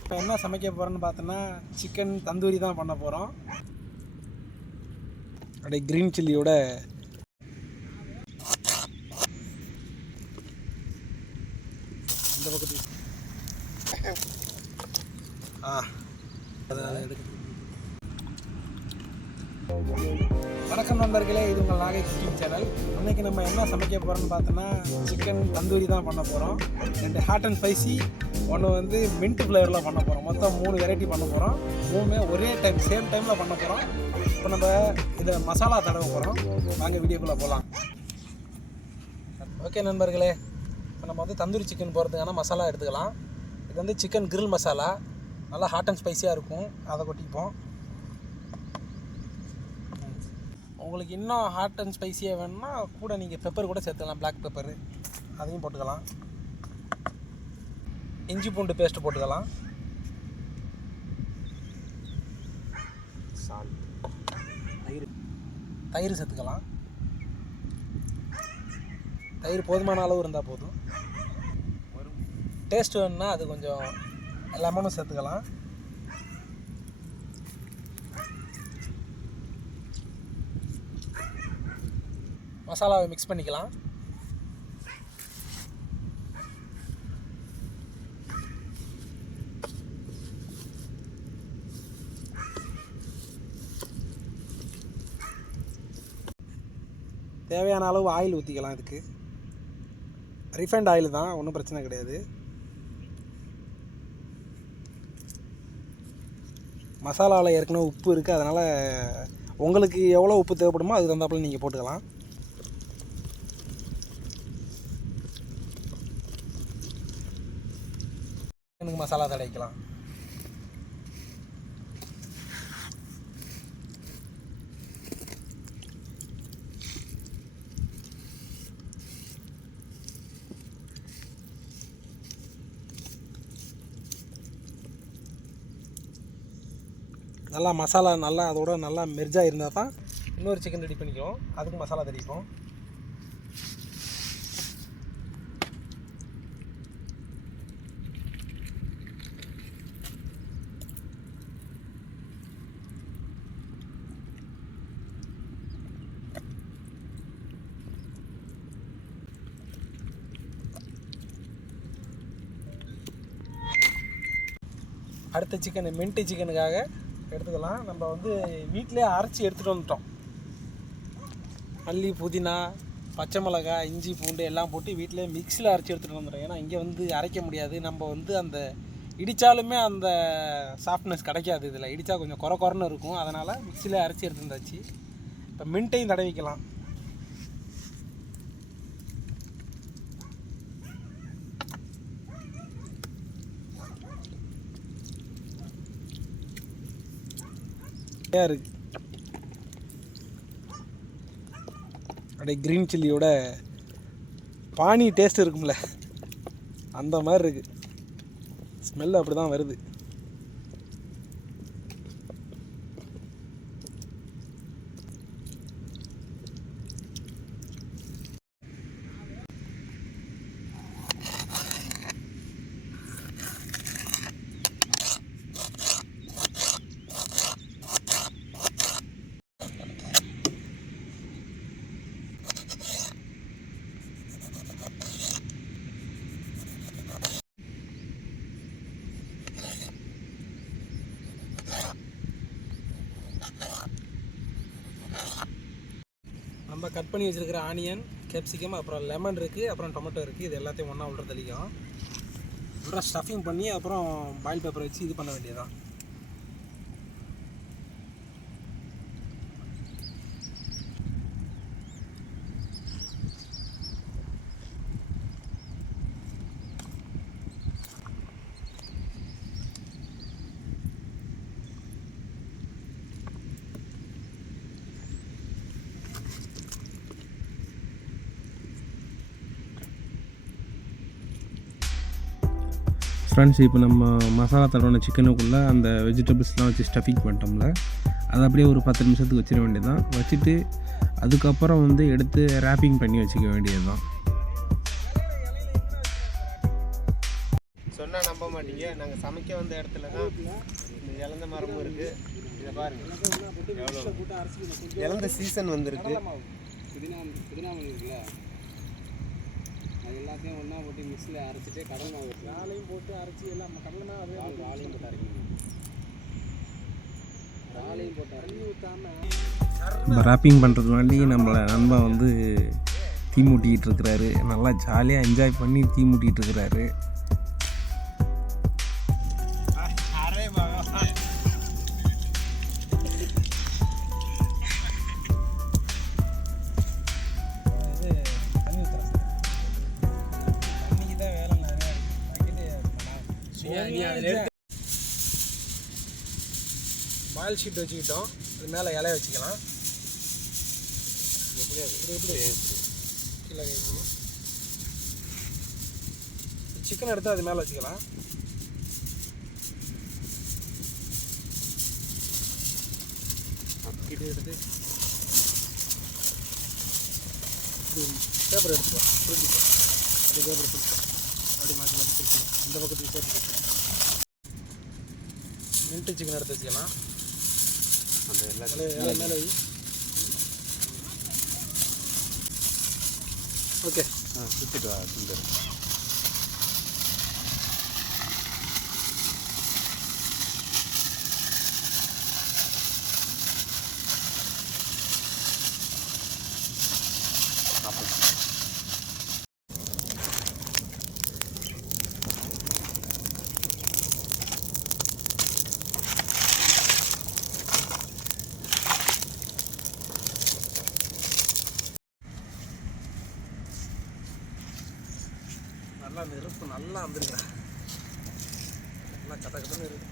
இப்போ என்ன சமைக்க போகிறோன்னு பார்த்தோன்னா சிக்கன் தந்தூரி தான் பண்ண போகிறோம். அப்படியே க்ரீன் சில்லியோட இந்த பக்கத்துக்கு அதனால் எடுக்க. வணக்கம் நண்பர்களே, இது உங்கள் நாகை குக்கிங் சேனல். இன்றைக்கி நம்ம என்ன சமைக்க போகிறோன்னு பார்த்தோன்னா சிக்கன் தந்தூரி தான் பண்ண போகிறோம். 2 ஹாட் அண்ட் ஸ்பைசி, ஒன்று வந்து மின்ட் ஃப்ளேவரில் பண்ண போகிறோம். மொத்தம் 3 வெரைட்டி பண்ண போகிறோம். 3மே ஒரே டைம் சேம் டைமில் பண்ண போகிறோம். இப்போ நம்ம இதை மசாலா தடவை போகிறோம். வாங்க வீடியோக்குள்ளே போகலாம். ஓகே நண்பர்களே, இப்போ நம்ம வந்து தந்தூரி சிக்கன் போகிறதுக்கான மசாலா எடுத்துக்கலாம். இது வந்து சிக்கன் கிரில் மசாலா, நல்லா ஹாட் அண்ட் ஸ்பைஸியாக இருக்கும். அதை கொட்டிப்போம். உங்களுக்கு இன்னும் ஹாட் அண்ட் ஸ்பைஸியாக வேணும்னா கூட நீங்கள் பெப்பர் கூட சேர்த்துக்கலாம், பிளாக் பெப்பரு அதையும் போட்டுக்கலாம். இஞ்சி பூண்டு பேஸ்ட்டு போட்டுக்கலாம். சால்ட், தயிர் சேர்த்துக்கலாம். தயிர் போதுமான அளவு இருந்தால் போதும். டேஸ்ட் வேணும்னா அது கொஞ்சம் லெமனும் சேர்த்துக்கலாம். மசாலாவை மிக்ஸ் பண்ணிக்கலாம். தேவையான அளவு ஆயில் ஊற்றிக்கலாம். இதுக்கு ரிஃபைண்ட் ஆயில் தான், ஒன்றும் பிரச்சனை கிடையாது. மசாலாவில் ஏற்கனவே உப்பு இருக்குது, அதனால் உங்களுக்கு எவ்வளோ உப்பு தேவைப்படுமோ அதுக்கு தகுந்தாப்புல நீங்கள் போட்டுக்கலாம். எனக்கு மசாலா தடவிக்கலாம். நல்லா மசாலா நல்லா அதோட நல்லா மெர்ஜாக இருந்தால் தான் இன்னொரு சிக்கன் ரெடி பண்ணிக்கிறோம். அதுக்கு மசாலா தடவிப்போம். அடுத்த சிக்கன் மின்ட்டு சிக்கனுக்காக எடுத்துக்கலாம். நம்ம வந்து வீட்டிலே அரைச்சி எடுத்துகிட்டு வந்துட்டோம். மல்லி, புதினா, பச்சை மிளகாய், இஞ்சி பூண்டு எல்லாம் போட்டு வீட்டிலே மிக்ஸியில் அரைச்சி எடுத்துகிட்டு வந்துட்டோம். ஏன்னா இங்கே வந்து அரைக்க முடியாது. நம்ம வந்து அந்த இடித்தாலுமே அந்த சாஃப்ட்னஸ் கிடைக்காது. இதில் இடித்தா கொஞ்சம் குறைன்னு இருக்கும். அதனால் மிக்ஸியில் அரைச்சி எடுத்து வந்தாச்சு. இப்போ மின்ட்டையும் தடவிக்கலாம். இருக்கு அப்படியே க்ரீன் சில்லியோட பானி டேஸ்ட் இருக்கும்ல, அந்த மாதிரி இருக்குது. ஸ்மெல் அப்படி தான் வருது. நம்ம கட் பண்ணி வச்சுருக்கிற ஆனியன், கேப்சிகம், அப்புறம் லெமன் இருக்குது, அப்புறம் டொமேட்டோ இருக்குது. இது எல்லாத்தையும் ஒன்றா உள்ள தெளிக்கும். உள்ள ஸ்டஃபிங் பண்ணி அப்புறம் பாயில் பேப்பரை வச்சு இது பண்ண வேண்டியதான். ஃப்ரெண்ட்ஸ், இப்போ நம்ம மசாலா தடவின சிக்கனுக்குள்ளே அந்த வெஜிடபிள்ஸ்லாம் வச்சு ஸ்டஃபிங் பண்ணிட்டோம்ல, அதை அப்படியே ஒரு 10 நிமிஷத்துக்கு வச்சிட வேண்டியது தான். வச்சுட்டு அதுக்கப்புறம் வந்து எடுத்து ரேப்பிங் பண்ணி வச்சுக்க வேண்டியது தான். சொன்னால் நம்ப மாட்டீங்க. நாங்கள் சமைக்க வந்த இடத்துல தான் இந்த இலந்த மரமும் இருக்குது. இதை பாருங்கள் எவ்வளோ இலந்த சீசன் வந்திருக்கு. புதினா இருக்குல்ல, அது எல்லாத்தையும் ஒன்றா போட்டு மிக்ஸியில் அரைச்சிட்டு கடல் மாவு ராலையும் போட்டு அரைச்சி எல்லாம் கடலை மாவு அதே ராலையும் போட்டு அரைக்கணும். ராலையும் போட்டு தண்ணி ஊற்றாமல் இப்போ ராப்பிங் பண்ணுறதுனாண்டி நம்மளை நண்பன் வந்து தீ மூட்டிக்கிட்டு இருக்கிறாரு. நல்லா ஜாலியாக என்ஜாய் பண்ணி தீ மூட்டிகிட்டு இருக்கிறாரு. பாயில் ஷீட் வச்சுக்கிட்டோம். அது மேலே இலைய வச்சுக்கலாம். கீழே சிக்கன் எடுத்து அது மேலே வச்சுக்கலாம். இது எடுத்து பேப்பர் எடுத்துக்கலாம். பிரிச்சுக்கலாம். அப்படி பேப்பர் பிரிச்சுக்கலாம். அப்படி மாற்றி மாற்றி பிரிச்சுக்கலாம். இந்த பக்கத்துக்கு சேர்த்து மின்ட்டு சிக்கன் எடுத்து வச்சுக்கலாம். அந்த எல்லா மேலே ஓகே சுற்றிட்டு வா சுந்தர். நல்லா நெருப்பு நல்லா வந்துருக்கேன். நல்லா கட்ட கட்டன்னு இருக்கு.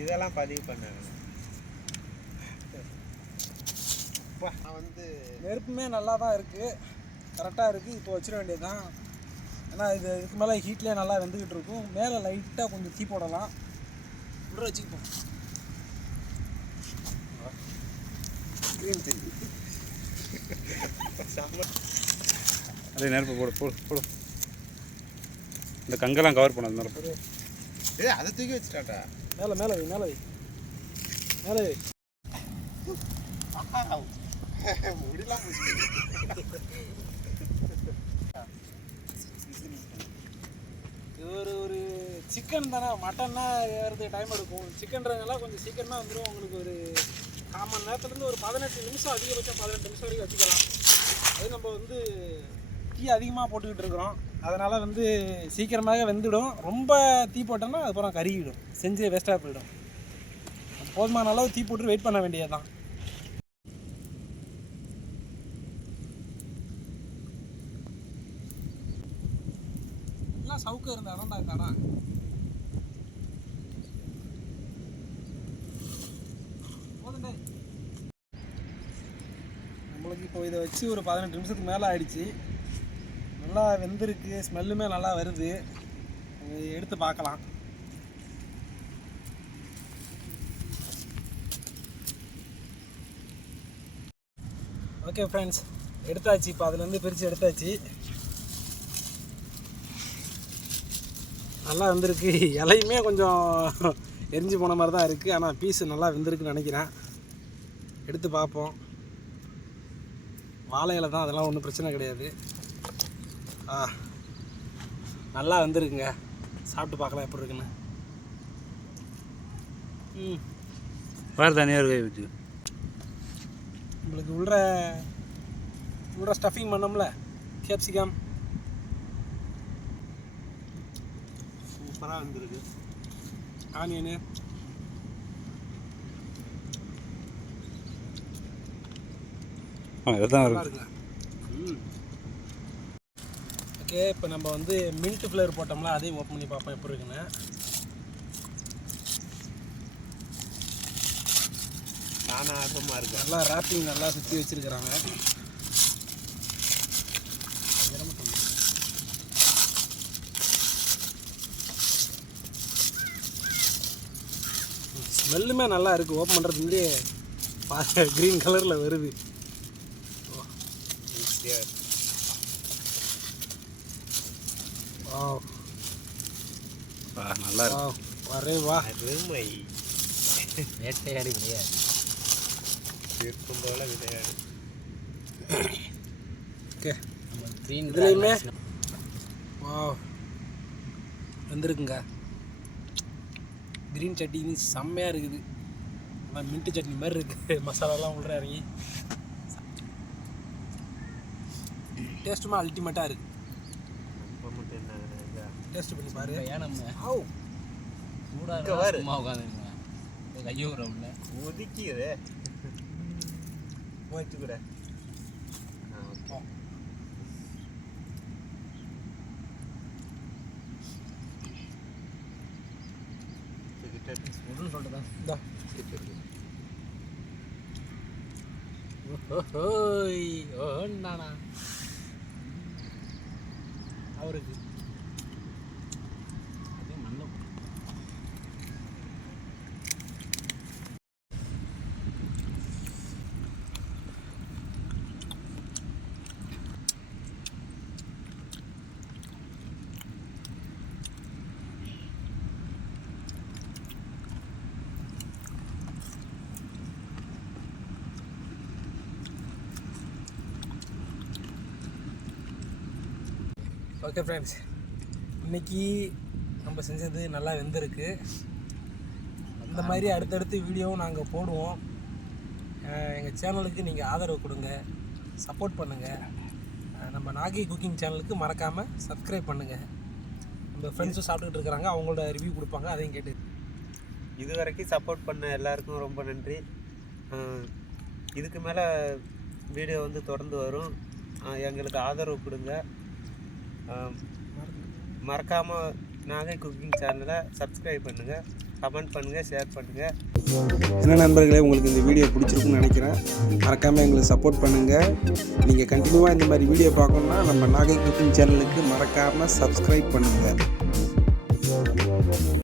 இதெல்லாம் பதிவு பண்ணாங்க. நான் வந்து நெருப்புமே நல்லா தான் இருக்குது, கரெக்டாக இருக்குது. இப்போ வச்சிட வேண்டியது தான். ஏன்னா இதுக்கு மேலே ஹீட்லேயே நல்லா வெந்துக்கிட்டு இருக்கும். மேலே லைட்டாக கொஞ்சம் தீ போடலாம். உள்ள வச்சுக்கிப்போம். அதே நெருப்பு போடு போடு போடு. இந்த கங்கெல்லாம் கவர் பண்ணது மேலே போடு. அதை தூக்கி வச்சுட்டாட்டா. மேலே மேலே வை மேலே வை மேலே வை. முடியலாம். இது ஒரு சிக்கன் தானே. மட்டன்னா ஏறதுக்கு டைம் எடுக்கும். சிக்கன்றதுனால கொஞ்சம் சீக்கிரமாக வந்துடும். உங்களுக்கு ஒரு 1/4 மணி நேரத்துலேருந்து ஒரு 18 நிமிஷம், அதிகபட்சம் 18 நிமிஷம் வரைக்கும் வச்சுக்கலாம். அது நம்ம வந்து தீ அதிகமாக போட்டுக்கிட்டு இருக்கிறோம். அதனால் வந்து சீக்கிரமாக வெந்துடும். ரொம்ப தீ போட்டோம்னா அதுக்கப்புறம் கருகிடும், செஞ்சு வேஸ்ட்டாக போயிடும். போதுமான அளவு தீ போட்டு வெயிட் பண்ண வேண்டியது தான். எல்லாம் சவுக்கு இருந்தால் தான்டா இருக்காடா. போதுண்டே. நம்மளுக்கு இப்போ இதை வச்சு ஒரு 18 நிமிஷத்துக்கு மேலே ஆயிடுச்சு. நல்லா வெந்திருக்கு. ஸ்மெல்லுமே நல்லா வருது. எடுத்து பார்க்கலாம். ஓகே ஃப்ரெண்ட்ஸ், எடுத்தாச்சு. இப்போ அதுலேருந்து பிரித்து எடுத்தாச்சு. நல்லா வெந்திருக்கு. இலையுமே கொஞ்சம் எரிஞ்சு போன மாதிரி தான் இருக்குது. ஆனால் பீஸு நல்லா வெந்திருக்குன்னு நினைக்கிறேன். எடுத்து பார்ப்போம். வாழை இலை தான், அதெல்லாம் ஒன்றும் பிரச்சனை கிடையாது. நல்லா வந்துருக்குங்க. சாப்பிட்டு பார்க்கலாம் எப்படி இருக்குன்னு. வேறு தனியாக ஒரு கை வச்சு உங்களுக்கு உள்ள ஸ்டஃபிங் பண்ணோம்ல, கேப்சிகம் சூப்பராக வந்துருக்கு. ஆனியனு, இதுதான் நல்லா இருக்குங்க. ஓகே, இப்போ நம்ம வந்து மின்ட் ஃப்ளேவர் போட்டோம்ல, அதையும் ஓப்பன் பண்ணி பார்ப்போம் எப்படி இருக்குன்னு. நானும் ஆர்வமாக இருக்கு. நல்லா ராப்பிங் நல்லா சுற்றி வச்சுருக்கிறாங்க. ஸ்மெல்லுமே நல்லா இருக்குது. ஓப்பன் பண்ணுறதுலேயே க்ரீன் கலரில் வருது. நல்லா இருக்கு. வரே வா. அருமை. வேட்டையாடி விளையாடு. இருக்கும் போல விளையாடு. ஓகே, நம்ம க்ரீன் இதுலேயுமே வா வந்துருக்குங்க. க்ரீன் சட்னி செம்மையாக இருக்குது. ஆனால் மின்ட்டு சட்னி மாதிரி இருக்குது. மசாலாலாம் உள்ள இறங்கி டேஸ்ட்டுமா அல்டிமேட்டாக இருக்குது. நம்ம மட்டும் என்ன டேஸ்ட் பண்ணி பாரு. ஏன் நம்ம ஆவ் சூடாக சும்மா உட்காந்துருங்க கையோ விட ஒதுக்கிது போச்சு கூட. உடனே சொல்லிட்டு தான் இந்தா ஓஹோய் ஓண்ணாண்ணா அவருக்கு அதே மண்ணை ஓகே ஃப்ரெண்ட்ஸ், இன்றைக்கி நம்ம செஞ்சது நல்லா வெந்திருக்கு. இந்த மாதிரி அடுத்தடுத்து வீடியோவும் நாங்கள் போடுவோம். எங்கள் சேனலுக்கு நீங்கள் ஆதரவு கொடுங்க, சப்போர்ட் பண்ணுங்கள். நம்ம நாகை குக்கிங் சேனலுக்கு மறக்காமல் சப்ஸ்கிரைப் பண்ணுங்கள். நம்ம ஃப்ரெண்ட்ஸும் சாப்பிட்டுக்கிட்டு இருக்கிறாங்க, அவங்களோட ரிவ்யூ கொடுப்பாங்க, அதையும் கேட்டு. இது வரைக்கும் சப்போர்ட் பண்ண எல்லாருக்கும் ரொம்ப நன்றி. இதுக்கு மேலே வீடியோ வந்து தொடர்ந்து வரும். எங்களுக்கு ஆதரவு கொடுங்க. மறக்காமல் நாகை குக்கிங் சேனலை சப்ஸ்கிரைப் பண்ணுங்கள், கமெண்ட் பண்ணுங்கள், ஷேர் பண்ணுங்கள். என்ன நண்பர்களே, உங்களுக்கு இந்த வீடியோ பிடிச்சிருக்குன்னு நினைக்கிறேன். மறக்காமல் எங்களுக்கு சப்போர்ட் பண்ணுங்கள். நீங்கள் கண்டினியூவாக இந்த மாதிரி வீடியோ பார்க்கணுன்னா நம்ம நாகை குக்கிங் சேனலுக்கு மறக்காமல் சப்ஸ்கிரைப் பண்ணுங்கள்.